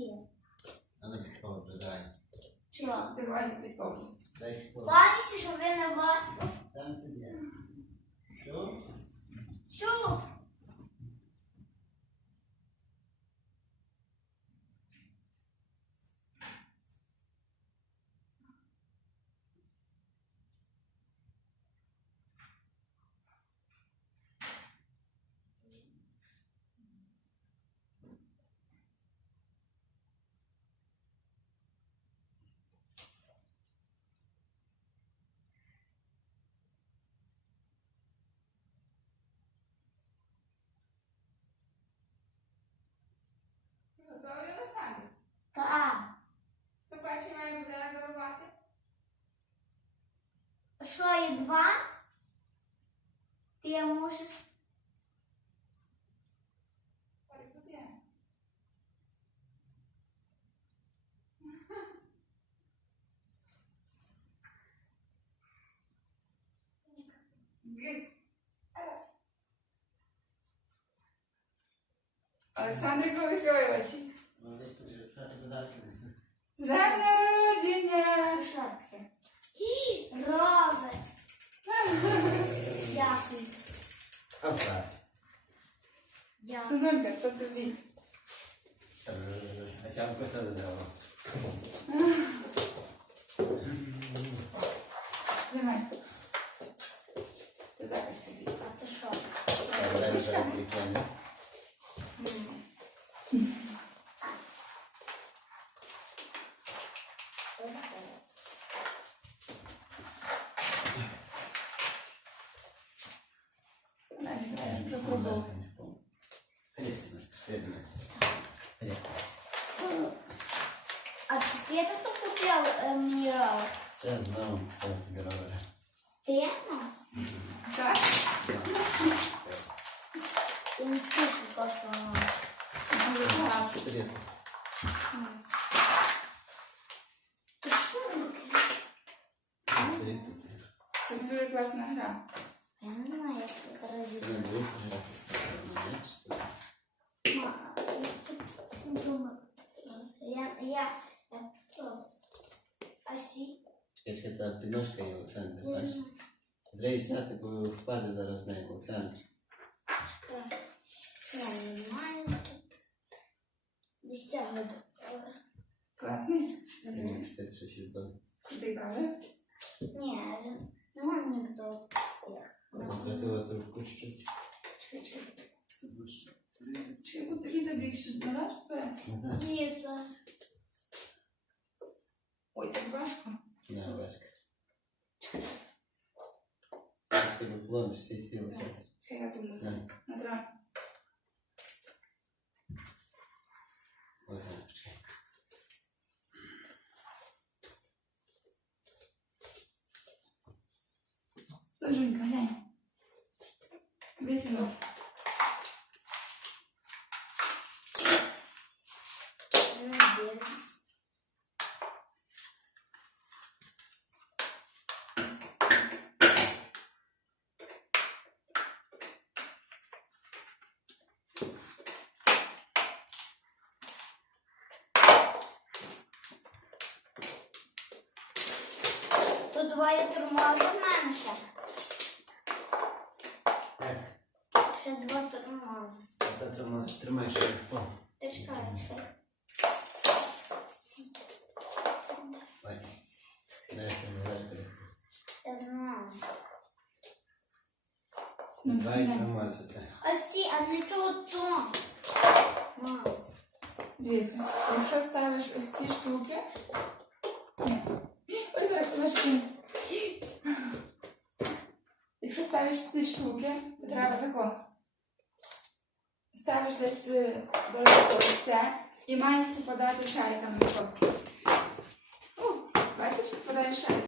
є. А ну підкову придай. Що? Давай підкову. Дай підкову. Пам'ятаєте, що ви не бачите? Там сидять. Що є два? Ти можеш. Перекрути. Г. Олександрику, Дякую. Синулька, то тобі. А ця вкуса додала. Тримай. Це також тобі. А ти що? Дай вже прикольно. Що таке? Навіть навіть розробив. Ходи, А це ти тут купив е, мені робот? Це знову коли тобі робиш. Ти? ну? Так? Він скільки коштував? Дуже багато. Чотири. Ти що таке? Чотири тут. Це дуже класна гра. Я не знаю, як це Це робити. не двох грати ставимо, знаєш? Чекай, чекай, та підножка є, Олександр, Я бачиш? знаю. Треба її стати, бо впаде зараз на Олександр. Я нормально тут. Десятого добре. Класний? Я не можу стати щось із дому. Ти правда? Ні, я не можу не буду. Потратила трубку чуть-чуть. Чи от такий тобі якщо надаш вперед? Не знаю. Ні, Стіли сядь. Хай я мусу. На, почекай. Сажунька, глянь. Весело. Не дивлюсь. Тут двоє тормози в мене ще. Так, Ще два тормози. та тримай, тримай ще. О, Ти чекай, чекай. ой. Дай, дай, дай, дай. Я знаю. Давай тримайся. Ось ці, а не чого Мам. Дивіться, якщо ставиш ось ці штуки. Якщо ставиш ці штуки, то треба тако. Ставиш десь е, далеко ось це і маєш попадати шариками. тако. О, бачиш, попадає шарик.